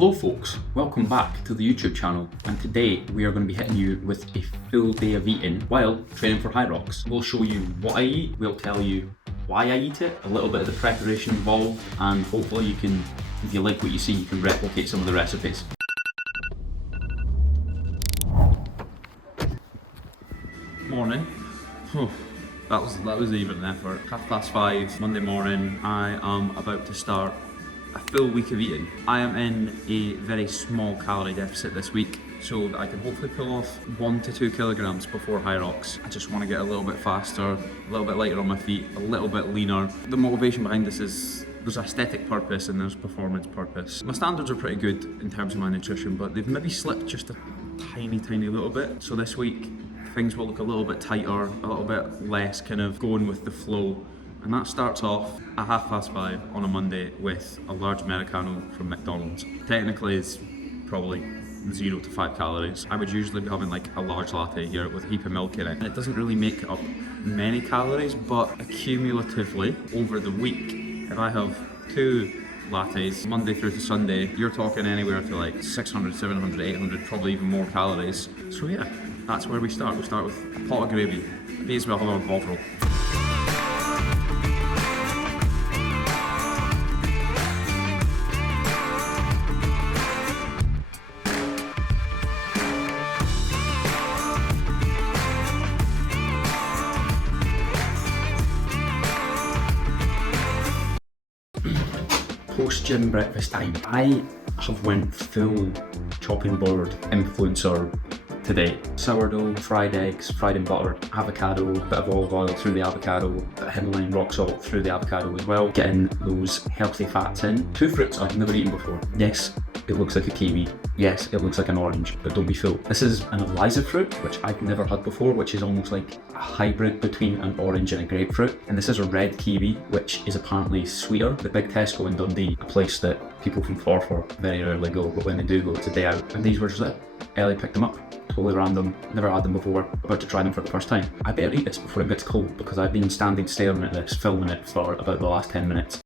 Hello folks, welcome back to the YouTube channel, and today we are going to be hitting you with a full day of eating while training for HYROX. We'll show you what I eat, we'll tell you why I eat it, a little bit of the preparation involved, and hopefully you can, if you like what you see, you can replicate some of the recipes. Morning. That was even an effort. 5:30 Monday morning. I am about to start a full week of eating. I am in a very small calorie deficit this week, so that I can hopefully pull off 1 to 2 kilograms before HYROX. I just want to get a little bit faster, a little bit lighter on my feet, a little bit leaner. The motivation behind this is there's aesthetic purpose and there's performance purpose. My standards are pretty good in terms of my nutrition, but they've maybe slipped just a tiny little bit. So this week things will look a little bit tighter, a little bit less kind of going with the flow. And that starts off at 5:30 on a Monday with a large Americano from McDonald's. Technically it's probably 0 to 5 calories. I would usually be having like a large latte here with a heap of milk in it. And it doesn't really make up many calories, but accumulatively over the week, if I have 2 lattes Monday through to Sunday, you're talking anywhere to like 600, 700, 800, probably even more calories. So yeah, that's where we start. We start with a pot of gravy. May as well have a bottle. Post-gym breakfast time. I have went full chopping board influencer today. Sourdough, fried eggs, fried in butter, avocado, bit of olive oil through the avocado, bit of Himalayan rock salt through the avocado as well. Getting those healthy fats in. 2 fruits I've never eaten before. Yes, it looks like a kiwi. Yes, it looks like an orange, but don't be fooled. This is an Eliza fruit, which I've never had before, which is almost like a hybrid between an orange and a grapefruit. And this is a red kiwi, which is apparently sweeter. The big Tesco in Dundee, a place that people from Forfar very rarely go, but when they do go, it's a day out. And these were just it. Ellie picked them up. Totally random, never had them before, about to try them for the first time. I better eat this before it gets cold, because I've been standing staring at this, filming it for about the last 10 minutes.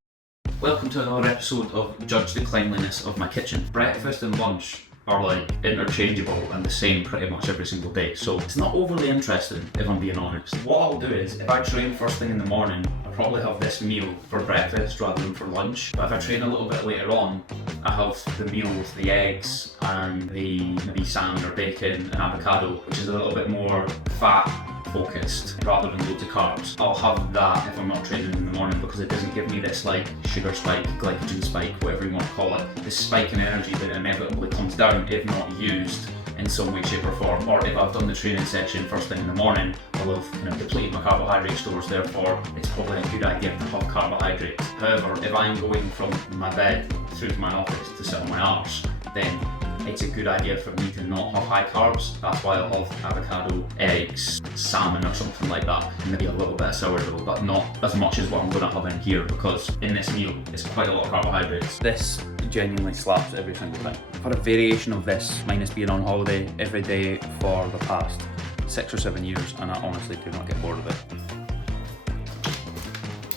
Welcome to another episode of Judge the Cleanliness of My Kitchen. Breakfast and lunch are like interchangeable and the same pretty much every single day, so it's not overly interesting if I'm being honest. What I'll do is, if I train first thing in the morning, I'll probably have this meal for breakfast rather than for lunch. But if I train a little bit later on, I have the meal with the eggs and the maybe salmon or bacon and avocado, which is a little bit more fat focused rather than loads of carbs. I'll have that if I'm not training in the morning, because it doesn't give me this like sugar spike, glycogen spike, whatever you want to call it, this spike in energy that inevitably comes down if not used in some way, shape or form. Or if I've done the training session first thing in the morning, I'll have kind of depleted my carbohydrate stores, therefore it's probably a good idea to have carbohydrates. However, if I'm going from my bed through to my office to sit on my arse, then it's a good idea for me to not have high carbs. That's why I'll have avocado, eggs, salmon or something like that, and maybe a little bit of sourdough, but not as much as what I'm going to have in here, because in this meal it's quite a lot of carbohydrates. This genuinely slaps every single time. I've had a variation of this, minus being on holiday every day for the past 6 or 7 years, and I honestly do not get bored of it.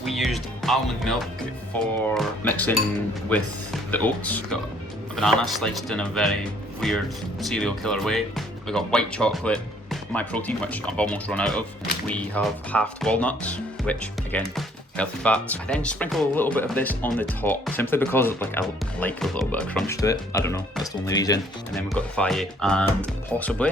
We used almond milk for mixing with the oats. We've got banana sliced in a very weird serial killer way. We got white chocolate, my protein, which I've almost run out of. We have halved walnuts, which again, healthy fats. I then sprinkle a little bit of this on the top, simply because I like a little bit of crunch to it. I don't know, that's the only reason. And then we've got the faye and possibly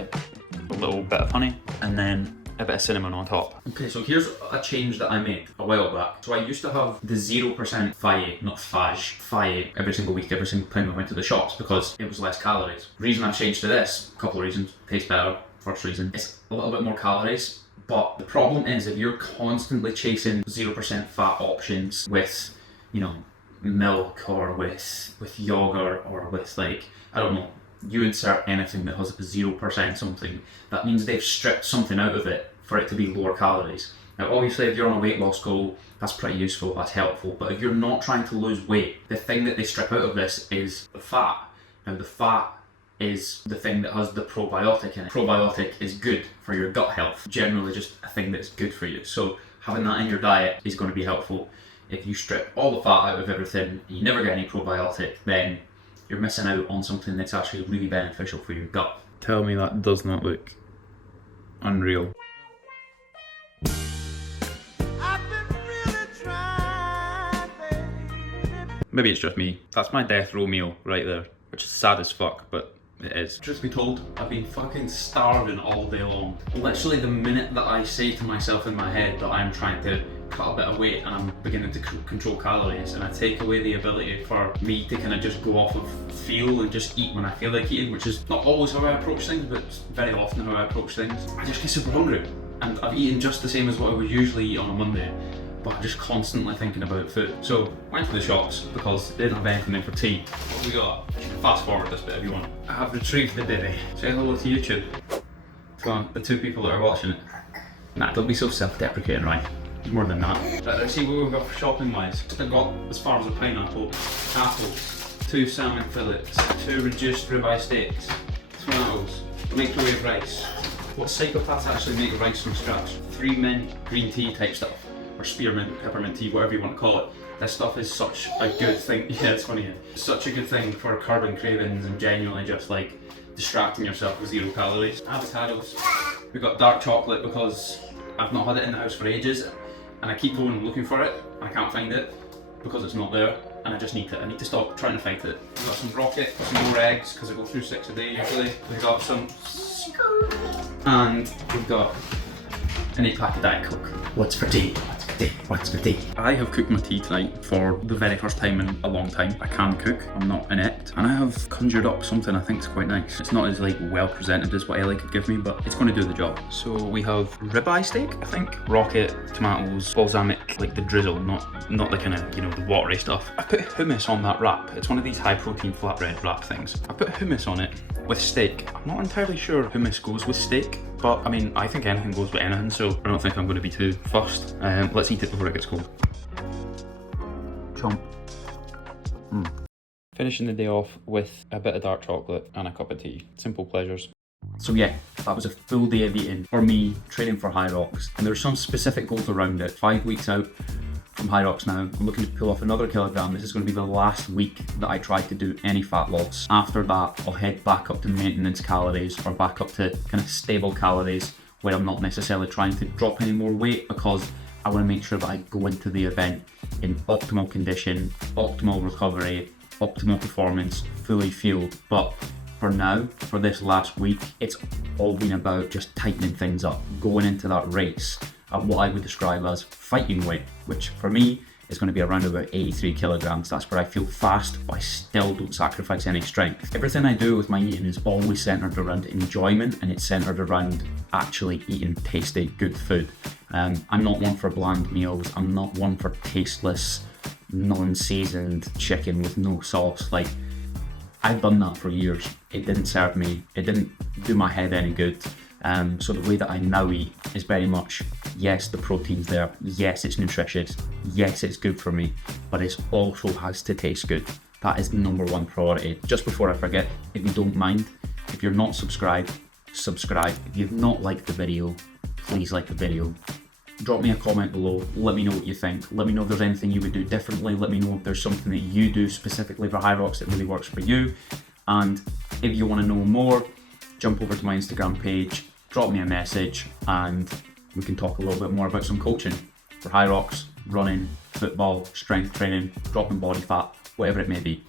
a little bit of honey, and then a bit of cinnamon on top. Okay, so here's a change that I made a while back. So I used to have the 0% faye, not faye, every single week, every single time I went to the shops, because it was less calories. The reason I changed to this, a couple of reasons. Tastes better, first reason. It's a little bit more calories, but the problem is if you're constantly chasing 0% fat options with, you know, milk or with yogurt or with like, I don't know, you insert anything that has 0% something, that means they've stripped something out of it for it to be lower calories. Now obviously if you're on a weight loss goal, that's pretty useful, that's helpful, but if you're not trying to lose weight, the thing that they strip out of this is the fat. Now the fat is the thing that has the probiotic in it. Probiotic is good for your gut health, generally just a thing that's good for you. So having that in your diet is going to be helpful. If you strip all the fat out of everything and you never get any probiotic, then you're missing out on something that's actually really beneficial for your gut. Tell me that does not look unreal. Maybe it's just me. That's my death row meal right there, which is sad as fuck, but it is. Truth be told, I've been fucking starving all day long. Literally the minute that I say to myself in my head that I'm trying to cut a bit of weight and I'm beginning to control calories, and I take away the ability for me to kind of just go off of feel and just eat when I feel like eating, which is not always how I approach things, but it's very often how I approach things. I just get super hungry, and I've eaten just the same as what I would usually eat on a Monday, but I'm just constantly thinking about food. So went to the shops because they didn't have anything in for tea. What we got? You can fast forward this bit if you want. I have retrieved the baby. Say hello to YouTube. To the two people that are watching it. Nah, don't be so self-deprecating, right? More than that. Right, let's see what we've got for shopping wise. I got as far as a pineapple, apples, 2 salmon fillets, 2 reduced ribeye steaks, tomatoes, microwave rice. What psychopaths actually make rice from scratch? 3 mint green tea type stuff, or spearmint, peppermint tea, whatever you want to call it. This stuff is such a good thing. Yeah, it's funny. It's such a good thing for curbing cravings and genuinely just like distracting yourself with 0 calories. Avocados. We've got dark chocolate because I've not had it in the house for ages. And I keep going looking for it, and I can't find it because it's not there, and I just need it. I need to stop trying to find it. We've got some rocket, some more eggs because I go through 6 a day usually. We've got some, and we've got an 8-pack of Diet Coke. What's for tea? What's for tea? What's for tea? I have cooked my tea tonight for the very first time in a long time. I can cook, I'm not inept, and I have conjured up something I think is quite nice. It's not as like well presented as what Ellie could give me, but it's going to do the job. So we have ribeye steak, I think, rocket, tomatoes, balsamic, like the drizzle, not the kind of, you know, the watery stuff. I put hummus on that wrap. It's one of these high protein flatbread wrap things. I put hummus on it with steak. I'm not entirely sure hummus goes with steak, but I mean, I think anything goes with anything, so I don't think I'm going to be too fussed. Let's eat it before it gets cold. Chomp. Finishing the day off with a bit of dark chocolate and a cup of tea. Simple pleasures. So yeah, that was a full day of eating for me, training for HYROX, and there's some specific goals around it. 5 weeks out from HYROX now, I'm looking to pull off another kilogram. This is going to be the last week that I try to do any fat loss. After that, I'll head back up to maintenance calories, or back up to kind of stable calories, where I'm not necessarily trying to drop any more weight, because I want to make sure that I go into the event in optimal condition, optimal recovery, optimal performance, fully fueled. But for now, for this last week, it's all been about just tightening things up, going into that race at what I would describe as fighting weight, which for me is going to be around about 83 kilograms. That's where I feel fast, but I still don't sacrifice any strength. Everything I do with my eating is always centered around enjoyment, and it's centered around actually eating tasty, good food. I'm not one for bland meals. I'm not one for tasteless, non-seasoned chicken with no sauce. Like, I've done that for years. It didn't serve me. It didn't do my head any good. So the way that I now eat is very much, yes, the protein's there, yes, it's nutritious, yes, it's good for me, but it also has to taste good. That is number 1 priority. Just before I forget, if you don't mind, if you're not subscribed, subscribe. If you've not liked the video, please like the video. Drop me a comment below, let me know what you think. Let me know if there's anything you would do differently. Let me know if there's something that you do specifically for HYROX that really works for you. And if you want to know more, jump over to my Instagram page, drop me a message, and we can talk a little bit more about some coaching for HYROX, running, football, strength training, dropping body fat, whatever it may be.